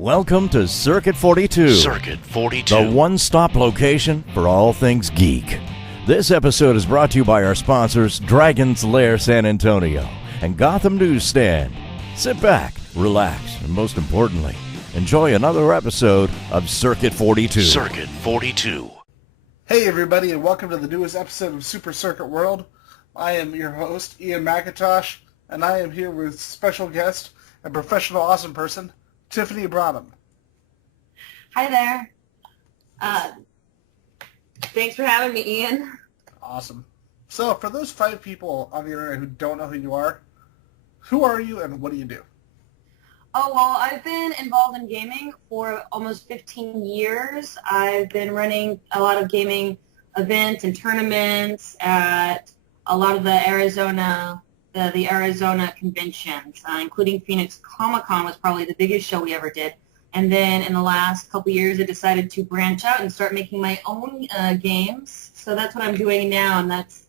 Welcome to Circuit 42. Circuit 42. The one-stop location for all things geek. This episode is brought to you by our sponsors, Dragon's Lair San Antonio and Gotham Newsstand. Sit back, relax, and most importantly, enjoy another episode of Circuit 42. Circuit 42. Hey everybody, and welcome to the newest episode of Super Circuit World. I am your host, Ian McIntosh, and I am here with special guest and professional awesome person, Tiffany Branum. Hi there. Thanks for having me, Ian. Awesome. So, for those 5 people on the internet who don't know who you are you and what do you do? Oh, well, I've been involved in gaming for almost 15 years. I've been running a lot of gaming events and tournaments at a lot of the Arizona conventions, including Phoenix Comic-Con was probably the biggest show we ever did. And then in the last couple years, I decided to branch out and start making my own games. So that's what I'm doing now, and that's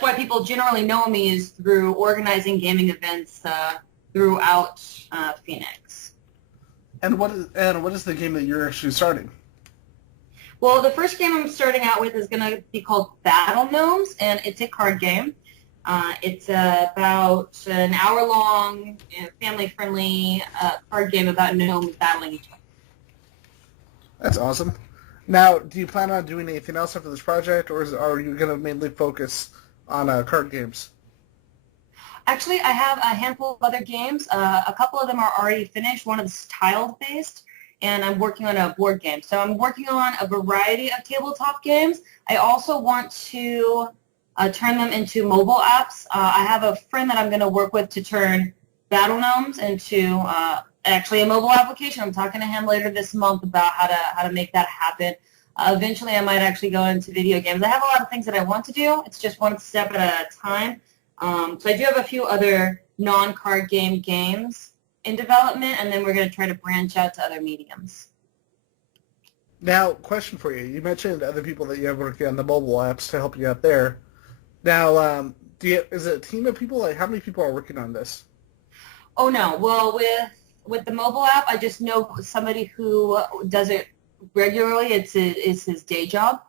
why people generally know me is through organizing gaming events throughout Phoenix. And what is the game that you're actually starting? Well, the first game I'm starting out with is going to be called Battle Gnomes, and it's a card game. It's about an hour-long, family-friendly card game about gnomes battling each other. That's awesome. Now, do you plan on doing anything else after this project, or are you going to mainly focus on card games? Actually, I have a handful of other games. A couple of them are already finished. One is tile-based, and I'm working on a board game. So I'm working on a variety of tabletop games. I also want to turn them into mobile apps. I have a friend that I'm going to work with to turn Battle Gnomes into actually a mobile application. I'm talking to him later this month about how to make that happen. Eventually, I might actually go into video games. I have a lot of things that I want to do. It's just one step at a time. So I do have a few other non-card game games in development, and then we're going to try to branch out to other mediums. Now, question for you. You mentioned other people that you have working on the mobile apps to help you out there. Now, is it a team of people? Like, how many people are working on this? Oh, no. Well, with the mobile app, I just know somebody who does it regularly. It's his day job.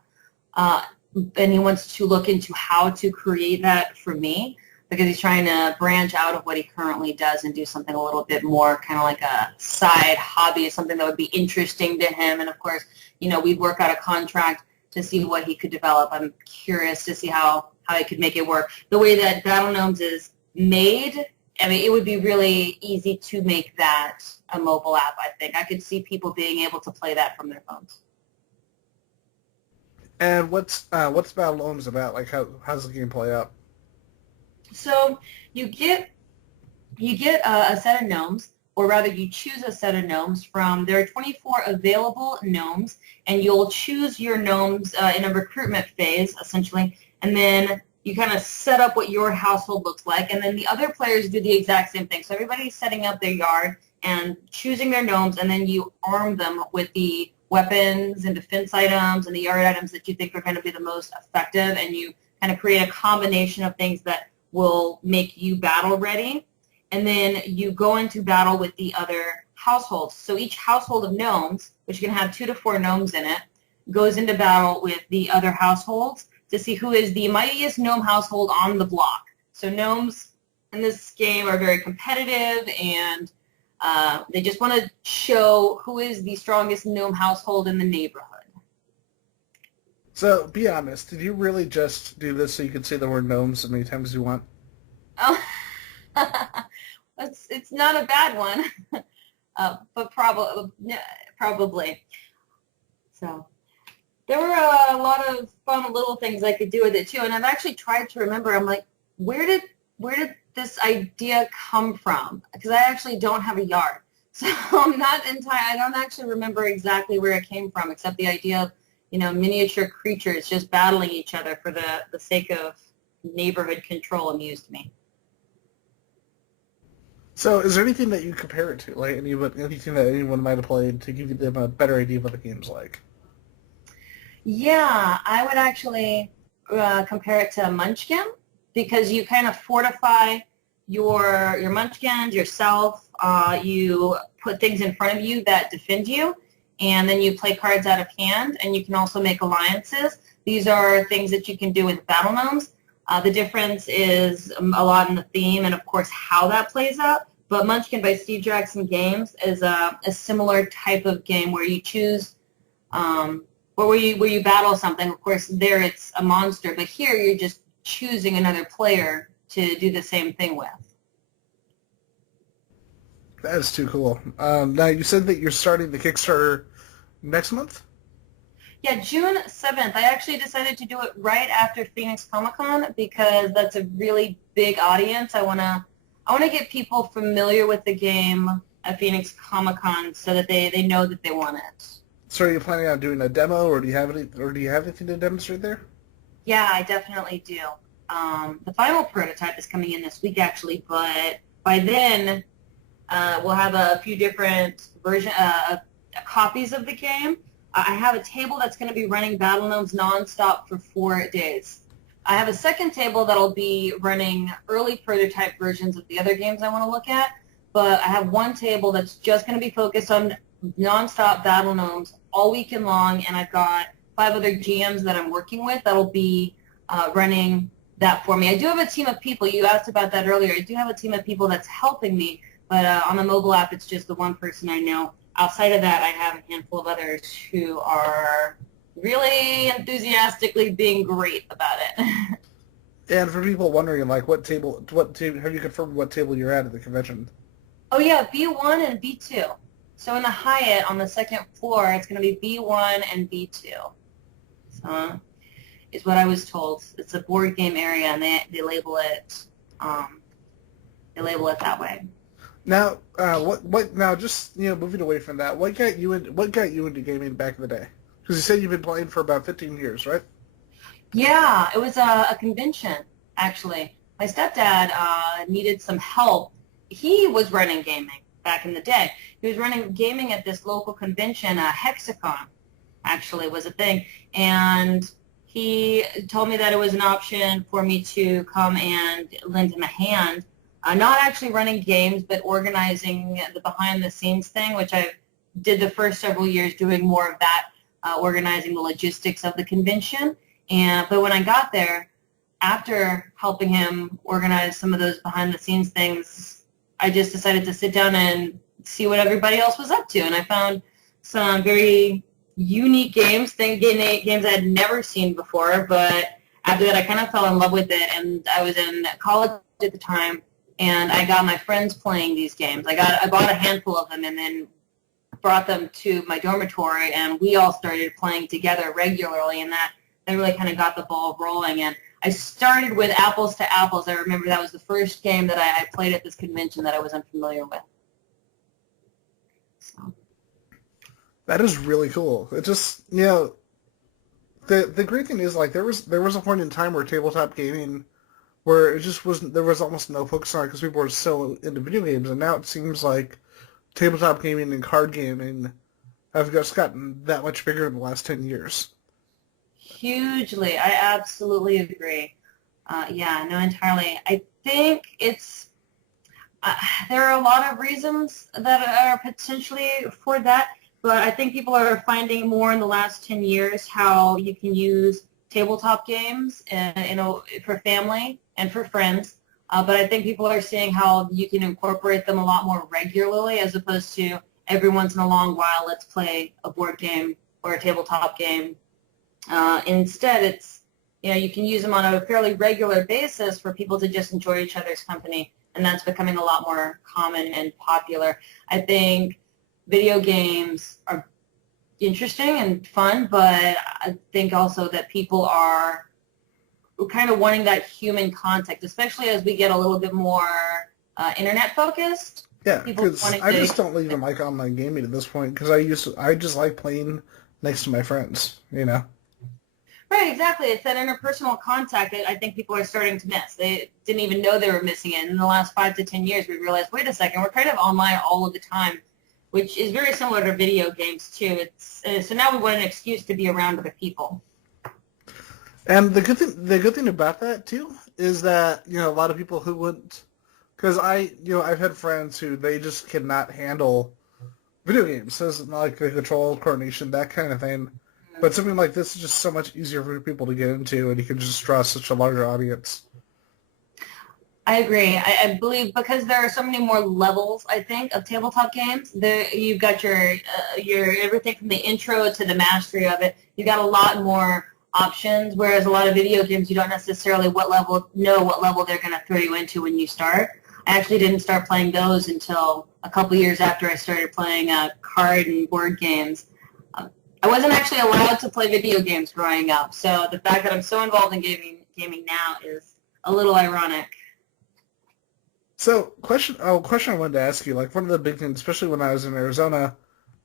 And he wants to look into how to create that for me because he's trying to branch out of what he currently does and do something a little bit more kind of like a side hobby, something that would be interesting to him. And, of course, we'd work out a contract to see what he could develop. I'm curious to see how he could make it work. The way that Battle Gnomes is made, I mean, it would be really easy to make that a mobile app, I think. I could see people being able to play that from their phones. And what's Battle Gnomes about? Like, how's the game play out? So you get a set of gnomes, or rather you choose a set of gnomes from, there are 24 available gnomes, and you'll choose your gnomes in a recruitment phase, essentially, and then you kind of set up what your household looks like, and then the other players do the exact same thing. So everybody's setting up their yard and choosing their gnomes, and then you arm them with the weapons and defense items and the yard items that you think are going to be the most effective, and you kind of create a combination of things that will make you battle ready. And then you go into battle with the other households. So each household of gnomes, which can have 2 to 4 gnomes in it, goes into battle with the other households to see who is the mightiest gnome household on the block. So gnomes in this game are very competitive, and they just want to show who is the strongest gnome household in the neighborhood. So, be honest, did you really just do this so you could say the word gnomes as many times as you want? Oh, it's not a bad one, but probably. So there were a lot of fun little things I could do with it too, and I've actually tried to remember. I'm like, where did this idea come from? Because I actually don't have a yard, so I don't actually remember exactly where it came from, except the idea of miniature creatures just battling each other for the sake of neighborhood control amused me. So, is there anything that you compare it to, like anything that anyone might have played to give them a better idea of what the game's like? Yeah, I would actually compare it to Munchkin because you kind of fortify your munchkins, yourself. You put things in front of you that defend you, and then you play cards out of hand, and you can also make alliances. These are things that you can do with Battle Gnomes. The difference is a lot in the theme and, of course, how that plays out. But Munchkin by Steve Jackson Games is a similar type of game where you choose, where you battle something. Of course, there it's a monster, but here you're just choosing another player to do the same thing with. That is too cool. Now, you said that you're starting the Kickstarter next month? Yeah, June 7th. I actually decided to do it right after Phoenix Comic-Con because that's a really big audience. I want to get people familiar with the game at Phoenix Comic-Con so that they know that they want it. So are you planning on doing a demo, or do you have anything to demonstrate there? Yeah, I definitely do. The final prototype is coming in this week, actually, but by then we'll have a few different copies of the game. I have a table that's going to be running Battle Gnomes nonstop for 4 days. I have a second table that'll be running early prototype versions of the other games I want to look at, but I have one table that's just going to be focused on nonstop Battle Gnomes all weekend long, and I've got 5 other GMs that I'm working with that'll be running that for me. I do have a team of people. You asked about that earlier. I do have a team of people that's helping me, but on the mobile app, it's just the one person I know. Outside of that, I have a handful of others who are really enthusiastically being great about it. And for people wondering, like, what table have you confirmed what table you're at the convention? Oh yeah, B1 and B2. So in the Hyatt on the second floor, it's going to be B1 and B2. So is what I was told. It's a board game area, and they label it that way. Now, what? Now, just moving away from that, what got you into gaming back in the day? Because you said you've been playing for about 15 years, right? Yeah, it was a convention actually. My stepdad needed some help. He was running gaming back in the day. He was running gaming at this local convention, Hexacon, actually was a thing, and he told me that it was an option for me to come and lend him a hand. Not actually running games, but organizing the behind-the-scenes thing, which I did the first several years doing more of that, organizing the logistics of the convention. But when I got there, after helping him organize some of those behind-the-scenes things, I just decided to sit down and see what everybody else was up to. And I found some very unique games I had never seen before. But after that, I kind of fell in love with it. And I was in college at the time, and I got my friends playing these games. I bought a handful of them and then brought them to my dormitory, and we all started playing together regularly, and that really kind of got the ball rolling. And I started with Apples to Apples. I remember that was the first game that I played at this convention that I was unfamiliar with. So. That is really cool. It just, the great thing is, like, there was a point in time where tabletop gaming, where it just wasn't, there was almost no focus on it because people were so into video games, and now it seems like tabletop gaming and card gaming have just gotten that much bigger in the last 10 years. Hugely. I absolutely agree. Yeah, no, entirely. I think it's, there are a lot of reasons that are potentially for that, but I think people are finding more in the last 10 years how you can use tabletop games for family and for friends. But I think people are seeing how you can incorporate them a lot more regularly as opposed to every once in a long while, let's play a board game or a tabletop game. Instead, it's, you can use them on a fairly regular basis for people to just enjoy each other's company, and that's becoming a lot more common and popular. I think video games are interesting and fun, but I think also that people are kind of wanting that human contact, especially as we get a little bit more internet focused. Yeah, because I just don't even like online gaming at this point because I just like playing next to my friends, Right, exactly. It's that interpersonal contact that I think people are starting to miss. They didn't even know they were missing it. In the last 5 to 10 years, we realized, wait a second, we're kind of online all of the time, which is very similar to video games too. So now we want an excuse to be around other people. And the good thing about that too is that a lot of people who wouldn't Because I've had friends who they just cannot handle video games. So it's not like the control, coordination, that kind of thing. But something like this is just so much easier for people to get into, and you can just draw such a larger audience. I agree. I believe because there are so many more levels, I think, of tabletop games. You've got your everything from the intro to the mastery of it. You've got a lot more options, whereas a lot of video games, you don't necessarily know what level they're going to throw you into when you start. I actually didn't start playing those until a couple years after I started playing card and board games. I wasn't actually allowed to play video games growing up, so the fact that I'm so involved in gaming now is a little ironic. So, question I wanted to ask you, like one of the big things, especially when I was in Arizona,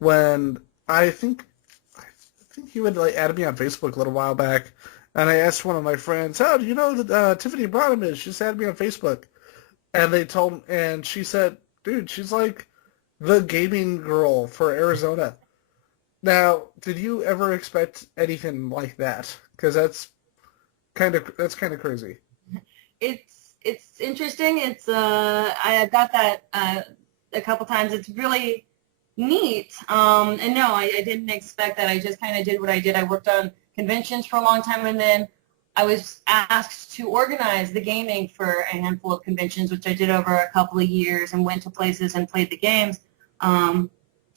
when I think you had like added me on Facebook a little while back, and I asked one of my friends, "Oh, do you know that Tiffany Branum is? She just added me on Facebook," and she said, "Dude, she's like the gaming girl for Arizona." Now, did you ever expect anything like that? Because that's kind of crazy. It's interesting. I got that a couple times. It's really neat. And no, I didn't expect that. I just kind of did what I did. I worked on conventions for a long time, and then I was asked to organize the gaming for a handful of conventions, which I did over a couple of years and went to places and played the games. And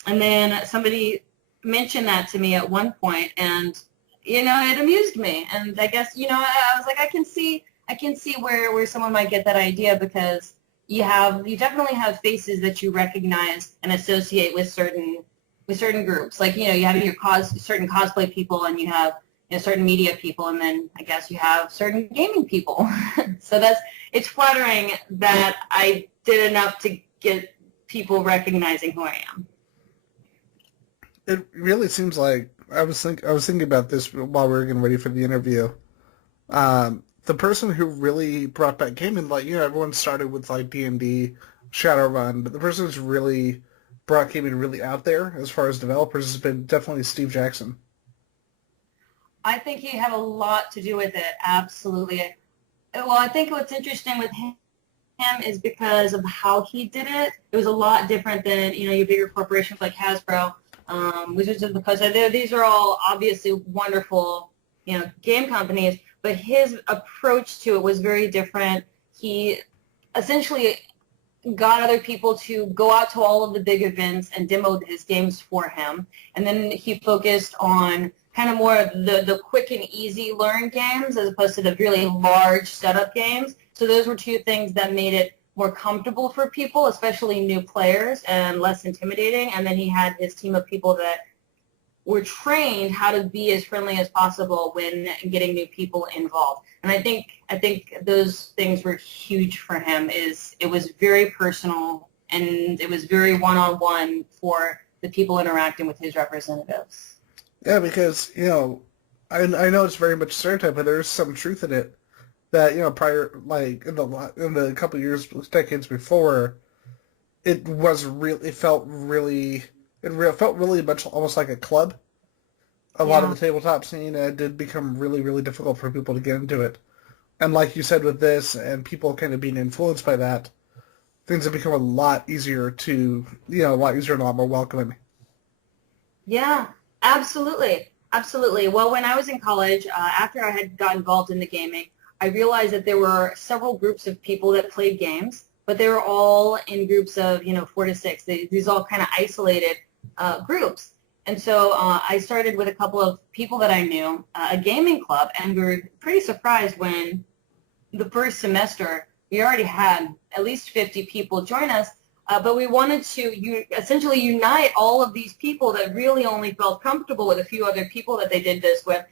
then somebody mentioned that to me at one point, and it amused me. And I guess I was like, I can see where someone might get that idea, because you definitely have faces that you recognize and associate with certain groups. Like you have your certain cosplay people, and you have certain media people, and then I guess you have certain gaming people. So it's flattering that I did enough to get people recognizing who I am. It really seems like I was thinking about this while we were getting ready for the interview. The person who really brought back gaming, like everyone started with like D&D, Shadowrun, but the person who's really brought gaming really out there as far as developers has been definitely Steve Jackson. I think he had a lot to do with it. Absolutely. Well, I think what's interesting with him is because of how he did it. It was a lot different than your bigger corporations like Hasbro, Wizards of the Coast. These are all obviously wonderful game companies, but his approach to it was very different. He essentially got other people to go out to all of the big events and demoed his games for him, and then he focused on kind of more of the quick and easy learn games as opposed to the really large setup games. So those were two things that made it more comfortable for people, especially new players, and less intimidating. And then he had his team of people that were trained how to be as friendly as possible when getting new people involved. And I think those things were huge for him. It was very personal, and it was very one-on-one for the people interacting with his representatives. Yeah, because I know it's very much stereotype, but there's some truth in it. That prior, like in the couple of years, decades before, it felt really much almost like a club. A lot of the tabletop scene did become really, really difficult for people to get into it. And like you said with this, and people kind of being influenced by that, things have become a lot easier and a lot more welcoming. Yeah, absolutely. Absolutely. Well, when I was in college, after I had got involved in the gaming, I realized that there were several groups of people that played games, but they were all in groups of, 4 to 6. These all kind of isolated groups. And so I started with a couple of people that I knew, a gaming club, and we were pretty surprised when the first semester we already had at least 50 people join us, but we wanted to essentially unite all of these people that really only felt comfortable with a few other people that they did this with,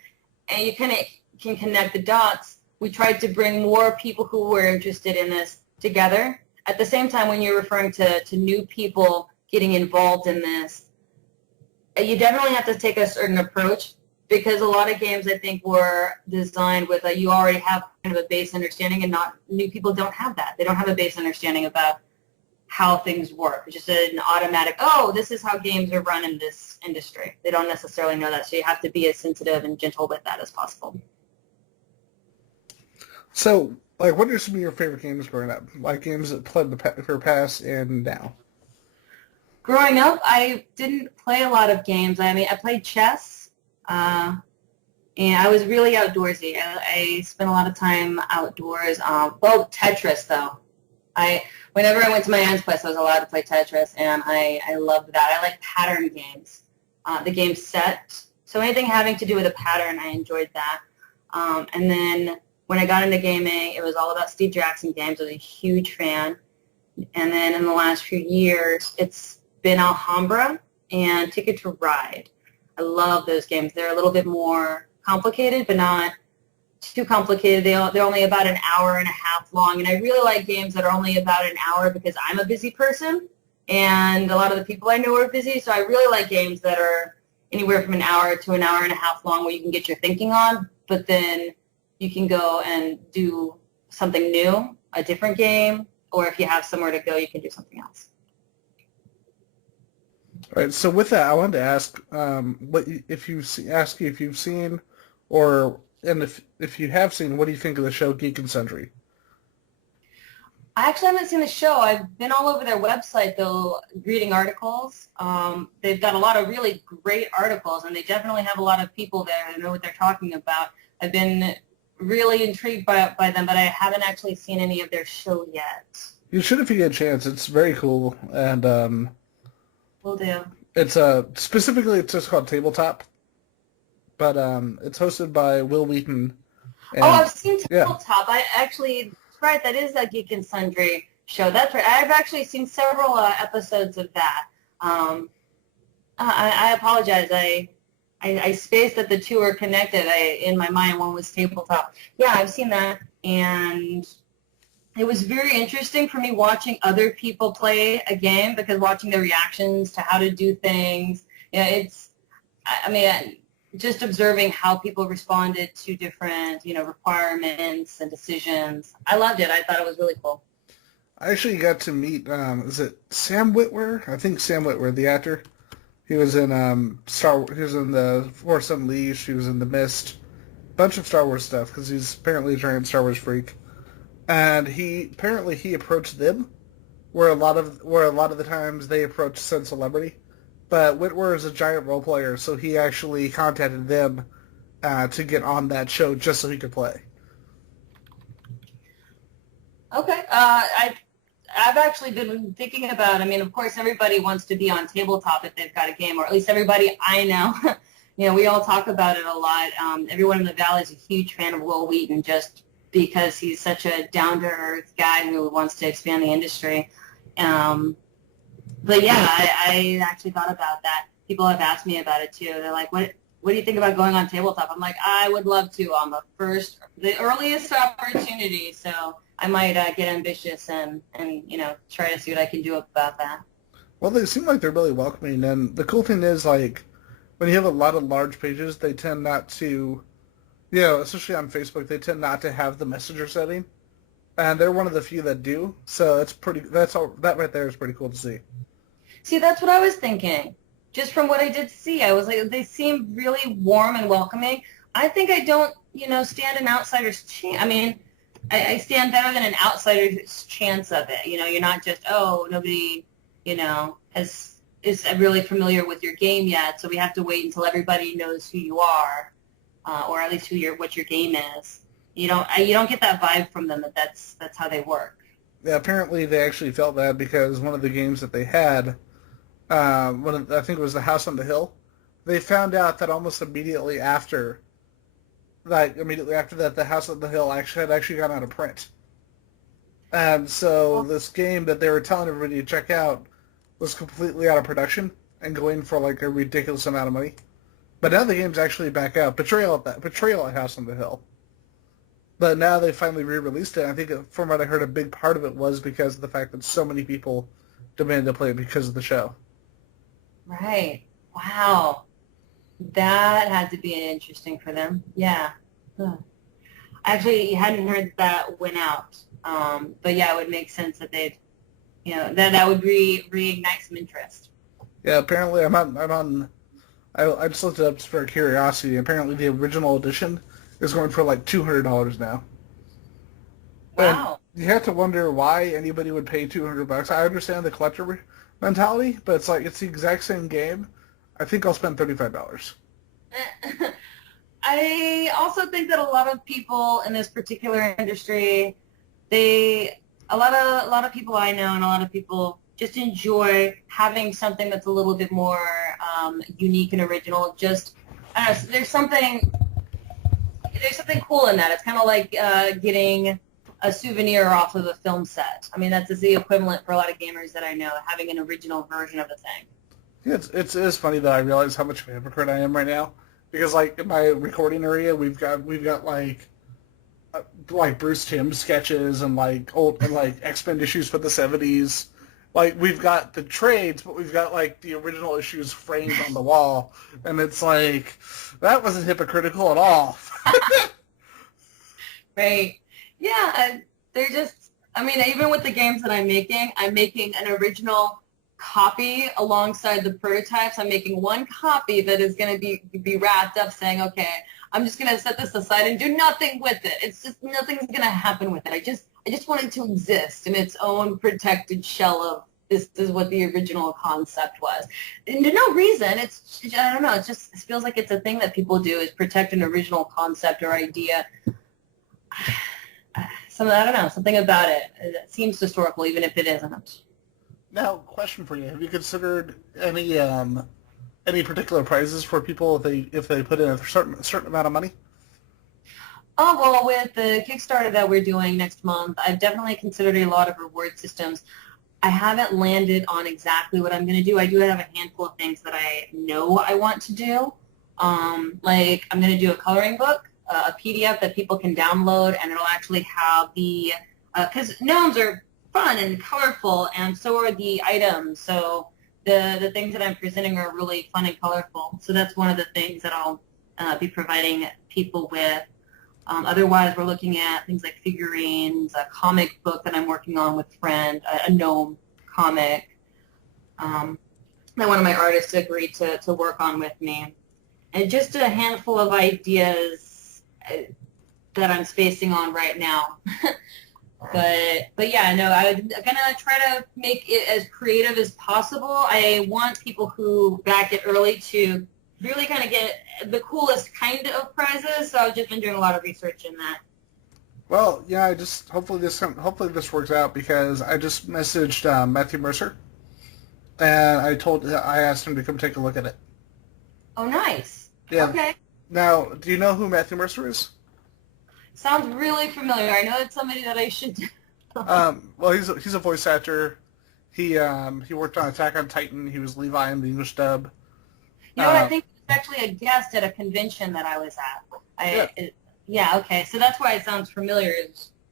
and you kind of can connect the dots. We tried to bring more people who were interested in this together. At the same time, when you're referring to new people getting involved in this, you definitely have to take a certain approach, because a lot of games, I think, were designed with you already have kind of a base understanding, and not new people don't have that. They don't have a base understanding about how things work. It's just an automatic, this is how games are run in this industry. They don't necessarily know that, so you have to be as sensitive and gentle with that as possible. So Like, what are some of your favorite games growing up? Like games that played for past and now. Growing up, I didn't play a lot of games. I mean, I played chess, and I was really outdoorsy. I spent a lot of time outdoors. Well, Tetris, though. Whenever I went to my aunt's place, I was allowed to play Tetris, and I loved that. I like pattern games. The game set. So anything having to do with a pattern, I enjoyed that. And then when I got into gaming, it was all about Steve Jackson games. I was a huge fan. And then in the last few years, it's been Alhambra and Ticket to Ride. I love those games. They're a little bit more complicated, but not too complicated. They're only about an hour and a half long, and I really like games that are only about an hour because I'm a busy person, and a lot of the people I know are busy, so I really like games that are anywhere from an hour to an hour and a half long where you can get your thinking on, but then you can go and do something new, a different game, or if you have somewhere to go, you can do something else. All right. So with that, I wanted to ask, if you've seen, or and if you have seen, what do you think of the show Geek and Sundry? I actually haven't seen the show. I've been all over their website, though, reading articles. They've got a lot of really great articles, and they definitely have a lot of people there that know what they're talking about. I've been really intrigued by them, but I haven't actually seen any of their show yet. You should if you get a chance. It's very cool, and Will do. it's specifically it's just called Tabletop, but it's hosted by Will Wheaton. And, I've seen yeah. Tabletop. Right, that is a Geek and Sundry show. That's right. I've actually seen several episodes of that. I apologize. I spaced that the two are connected. In my mind, one was Tabletop. Yeah, I've seen that, and it was very interesting for me watching other people play a game because watching their reactions to how to do things. Just observing how people responded to different, requirements and decisions. I loved it. I thought it was really cool. I actually got to meet, is it Sam Witwer? I think Sam Witwer, the actor. He was in he was in the Force Unleashed. He was in The Mist. Bunch of Star Wars stuff because he's apparently a giant Star Wars freak. And he approached them, where a lot of the times they approach said celebrity. But Whitwer is a giant role player, so he actually contacted them to get on that show just so he could play. Okay. I've actually been thinking about, of course, everybody wants to be on Tabletop if they've got a game, or at least everybody I know. We all talk about it a lot. Everyone in the Valley is a huge fan of Will Wheaton just because he's such a down-to-earth guy who wants to expand the industry. But yeah, I actually thought about that. People have asked me about it too. They're like, what do you think about going on Tabletop? I'm like, I would love to on the earliest opportunity. So I might get ambitious and try to see what I can do about that. Well, they seem like they're really welcoming. And the cool thing is, like, when you have a lot of large pages, they tend not to, especially on Facebook, they tend not to have the messenger setting. And they're one of the few that do. So that right there is pretty cool to see. See, that's what I was thinking. Just from what I did see, I was like, they seem really warm and welcoming. I think I don't, stand an outsider's chance. I stand better than an outsider's chance of it. You're not just, nobody, is really familiar with your game yet, so we have to wait until everybody knows who you are, or at least what your game is. You don't get that vibe from them that's how they work. Yeah, apparently they actually felt that because one of the games that they had, I think it was the House on the Hill, they found out that almost immediately after that, the House on the Hill had actually gone out of print. And so this game that they were telling everybody to check out was completely out of production and going for like a ridiculous amount of money. But now the game's actually back out. Betrayal at House on the Hill. But now they finally re-released it. I think from what I heard, a big part of it was because of the fact that so many people demanded to play it because of the show. Right. Wow. That had to be interesting for them. Yeah. Huh. Actually, hadn't heard that went out. But yeah, it would make sense that they'd, that would reignite some interest. Yeah, apparently I just looked it up just for curiosity. Apparently the original edition is going for like $200 now. And Wow. you have to wonder why anybody would pay $200. I understand the collector mentality, but it's like it's the exact same game. I think I'll spend $35. I also think that a lot of people in this particular industry, a lot of people I know and a lot of people just enjoy having something that's a little bit more unique and original. Just, I don't know, there's something cool in that. It's kind of like getting a souvenir off of a film set. I mean, that's the equivalent for a lot of gamers that I know, having an original version of a thing. Yeah, it's funny that I realize how much of a hypocrite I am right now because like in my recording area we've got like Bruce Timm sketches and like old and like X-Men issues for the 70s. Like we've got the trades, but we've got like the original issues framed on the wall, and it's like that wasn't hypocritical at all. Right. Yeah, they're just, I mean, even with the games that I'm making an original copy alongside the prototypes. I'm making one copy that is going to be wrapped up saying, okay, I'm just going to set this aside and do nothing with it. It's just, nothing's going to happen with it. I just want it to exist in its own protected shell of this is what the original concept was. And no reason. It's, I don't know, it feels like it's a thing that people do is protect an original concept or idea. I don't know, something about it. It seems historical, even if it isn't. Now, question for you: have you considered any particular prizes for people if they put in a certain amount of money? Oh, well, with the Kickstarter that we're doing next month, I've definitely considered a lot of reward systems. I haven't landed on exactly what I'm going to do. I do have a handful of things that I know I want to do. Like I'm going to do a coloring book, a PDF that people can download, and it'll actually have the, because gnomes are fun and colorful, and so are the items. So the things that I'm presenting are really fun and colorful. So that's one of the things that I'll be providing people with. Otherwise, we're looking at things like figurines, a comic book that I'm working on with a friend, a gnome comic that one of my artists agreed to work on with me. And just a handful of ideas that I'm spacing on right now. But yeah, no, I'm going to try to make it as creative as possible. I want people who back it early to really kind of get the coolest kind of prizes. So I've just been doing a lot of research in that. Well, yeah, hopefully this works out because I just messaged Matthew Mercer, and I asked him to come take a look at it. Oh, nice. Yeah. Okay. Now, do you know who Matthew Mercer is? Sounds really familiar. I know it's somebody that I should. Well, he's a voice actor. He worked on Attack on Titan. He was Levi in the English dub. You know what? I think he was actually a guest at a convention that I was at. Yeah. Okay. So that's why it sounds familiar.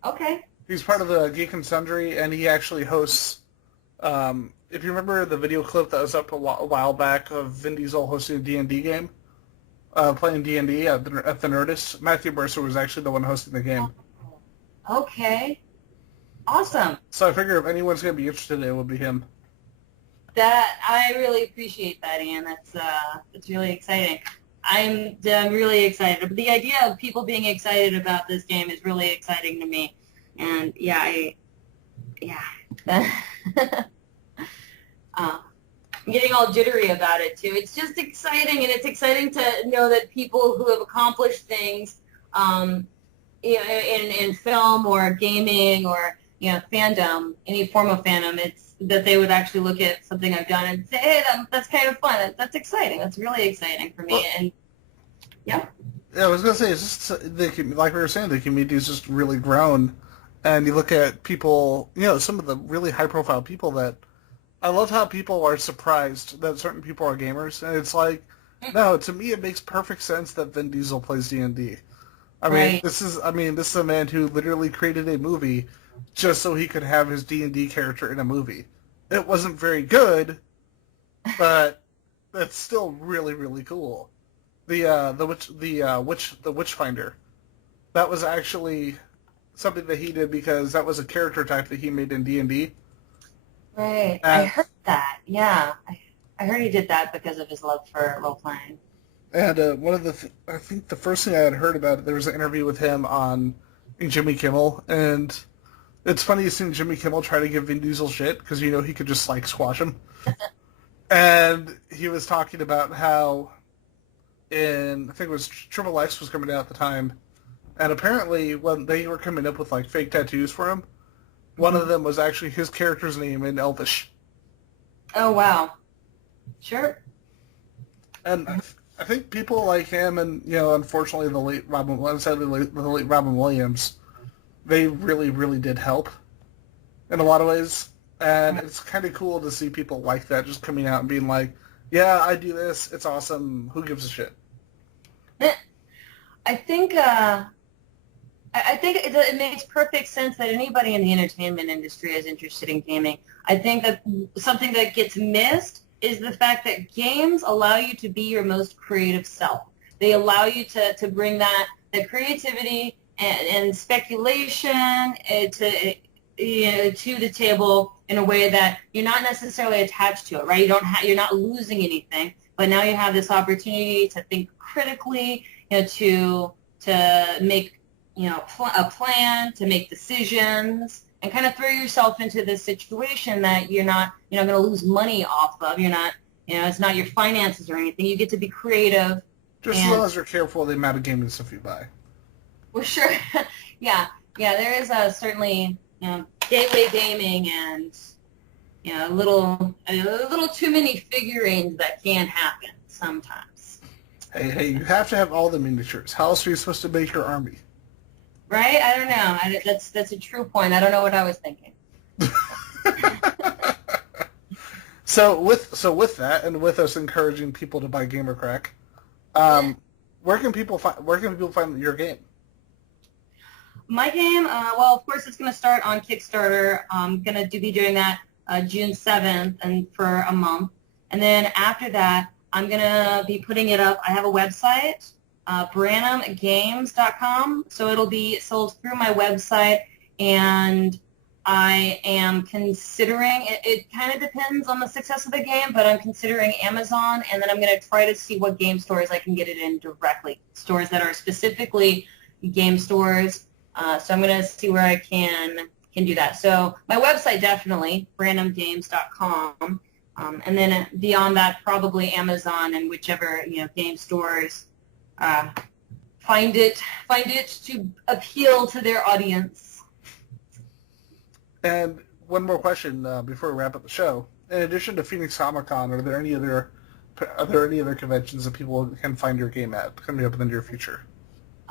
Okay. He's part of the Geek and Sundry, and he actually hosts. If you remember the video clip that was up a while back of Vin Diesel hosting a D&D game, playing D&D at the Nerdist, Matthew Mercer was actually the one hosting the game. Okay. Awesome. So I figure if anyone's going to be interested, it would be him. That I really appreciate that, Ian. That's really exciting. I'm really excited. But the idea of people being excited about this game is really exciting to me. And I'm getting all jittery about it too. It's just exciting, and it's exciting to know that people who have accomplished things, in film or gaming or fandom, any form of fandom, it's that they would actually look at something I've done and say, hey, that's kind of fun. That's exciting. That's really exciting for me. Well, and yeah. Yeah, I was gonna say, it's just like we were saying, the community is just really grown, and you look at people, some of the really high-profile people that I love how people are surprised that certain people are gamers, and it's like, no, to me it makes perfect sense that Vin Diesel plays D&D. I mean, Right. this is a man who literally created a movie just so he could have his D&D character in a movie. It wasn't very good, but that's still really, really cool. The Witchfinder, that was actually something that he did because that was a character type that he made in D&D. Right. I heard that. Yeah. I heard he did that because of his love for role-playing. And I think the first thing I had heard about it, there was an interview with him on Jimmy Kimmel, and It's funny seeing Jimmy Kimmel try to give Vin Diesel shit because he could just like squash him. And he was talking about how I think it was Triple X was coming out at the time, and apparently when they were coming up with like fake tattoos for him, one of them was actually his character's name in Elvish. Oh, wow. Sure. And I think people like him and, unfortunately the late Robin Williams, they really, really did help in a lot of ways. And it's kind of cool to see people like that just coming out and being like, yeah, I do this. It's awesome. Who gives a shit? I think it makes perfect sense that anybody in the entertainment industry is interested in gaming. I think that something that gets missed is the fact that games allow you to be your most creative self. They allow you to bring that creativity and speculation to the table in a way that you're not necessarily attached to it, right? You're not losing anything, but now you have this opportunity to think critically, to make a plan, to make decisions, and kind of throw yourself into this situation that you're not going to lose money off of. You're not, it's not your finances or anything. You get to be creative. Just as long as you're careful of the amount of gaming stuff you buy. Well, sure. Yeah. There is certainly, gateway gaming and, a little too many figurines that can happen sometimes. Hey, you have to have all the miniatures. How else are you supposed to make your army? Right? I don't know. That's a true point. I don't know what I was thinking. So with that, and with us encouraging people to buy GamerCrack, where can people find your game? My game, well, of course, it's going to start on Kickstarter. I'm going to be doing that June 7th and for a month. And then after that, I'm going to be putting it up. I have a website, branumgames.com. So it'll be sold through my website. And I am considering, it kind of depends on the success of the game, but I'm considering Amazon. And then I'm going to try to see what game stores I can get it in directly, stores that are specifically game stores. So I'm going to see where I can do that. So my website, definitely, branumgames.com. And then beyond that, probably Amazon and whichever game stores find it to appeal to their audience. And one more question before we wrap up the show. In addition to Phoenix Comic-Con, are there any other conventions that people can find your game at coming up in the near future?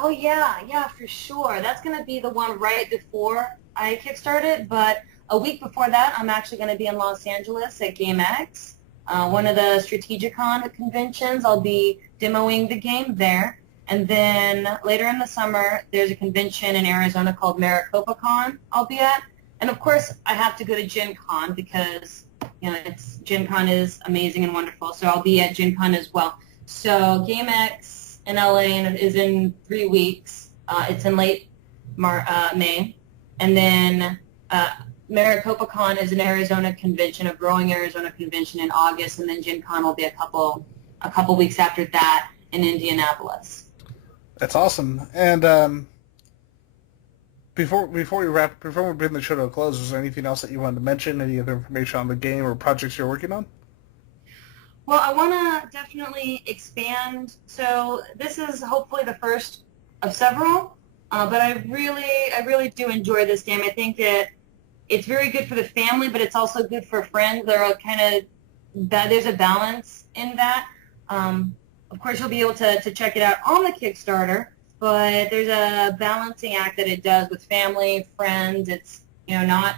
Oh, yeah, for sure. That's going to be the one right before I kickstarted, but a week before that, I'm actually going to be in Los Angeles at GameX, one of the Strategicon conventions. I'll be demoing the game there. And then later in the summer, there's a convention in Arizona called MaricopaCon I'll be at. And, of course, I have to go to Gen Con because, Gen Con is amazing and wonderful, so I'll be at Gen Con as well. So GameX in LA is in 3 weeks. It's in late May. And then MaricopaCon is an Arizona convention, a growing Arizona convention in August, and then Gen Con will be a couple weeks after that in Indianapolis. That's awesome. And before we bring the show to a close, is there anything else that you wanted to mention? Any other information on the game or projects you're working on? Well, I want to definitely expand. So this is hopefully the first of several, but I really do enjoy this game. I think it's very good for the family, but it's also good for friends. There's a balance in that. Of course, you'll be able to check it out on the Kickstarter, but there's a balancing act that it does with family, friends. It's not.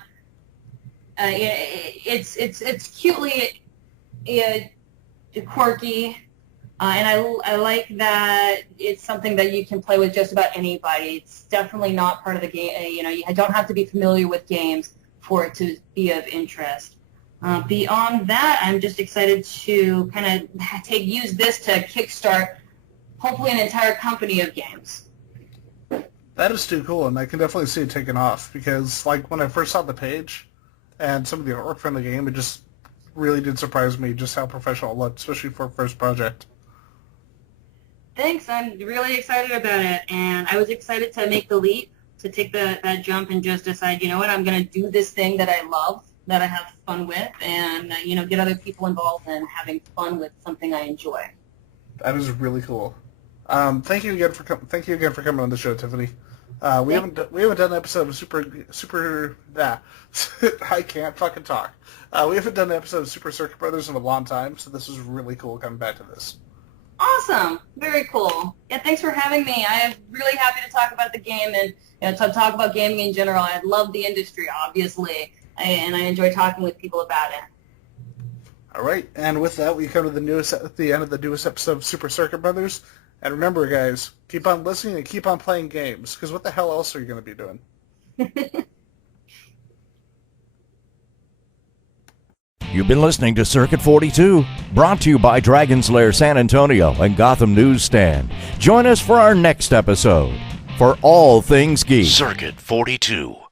It's cutely. Quirky, and I like that it's something that you can play with just about anybody. It's definitely not part of the game. You don't have to be familiar with games for it to be of interest. Beyond that, I'm just excited to kind of use this to kickstart, hopefully, an entire company of games. That is too cool, and I can definitely see it taking off because, like, when I first saw the page and some of the artwork from the game, it just really did surprise me just how professional it looked, especially for a first project. Thanks. I'm really excited about it, and I was excited to make the leap to take that jump and just decide, you know what, I'm going to do this thing that I love, that I have fun with, and get other people involved in having fun with something I enjoy. That is really cool. Thank you again for coming on the show, Tiffany. We haven't done an episode of super. I can't fucking talk. We haven't done an episode of Super Circuit Brothers in a long time, so this is really cool coming back to this. Awesome, very cool. Yeah, thanks for having me. I am really happy to talk about the game and to talk about gaming in general. I love the industry, obviously, and I enjoy talking with people about it. All right, and with that, we come to the end of the newest episode of Super Circuit Brothers. And remember, guys, keep on listening and keep on playing games, because what the hell else are you going to be doing? You've been listening to Circuit 42, brought to you by Dragon's Lair San Antonio and Gotham Newsstand. Join us for our next episode. For all things geek. Circuit 42.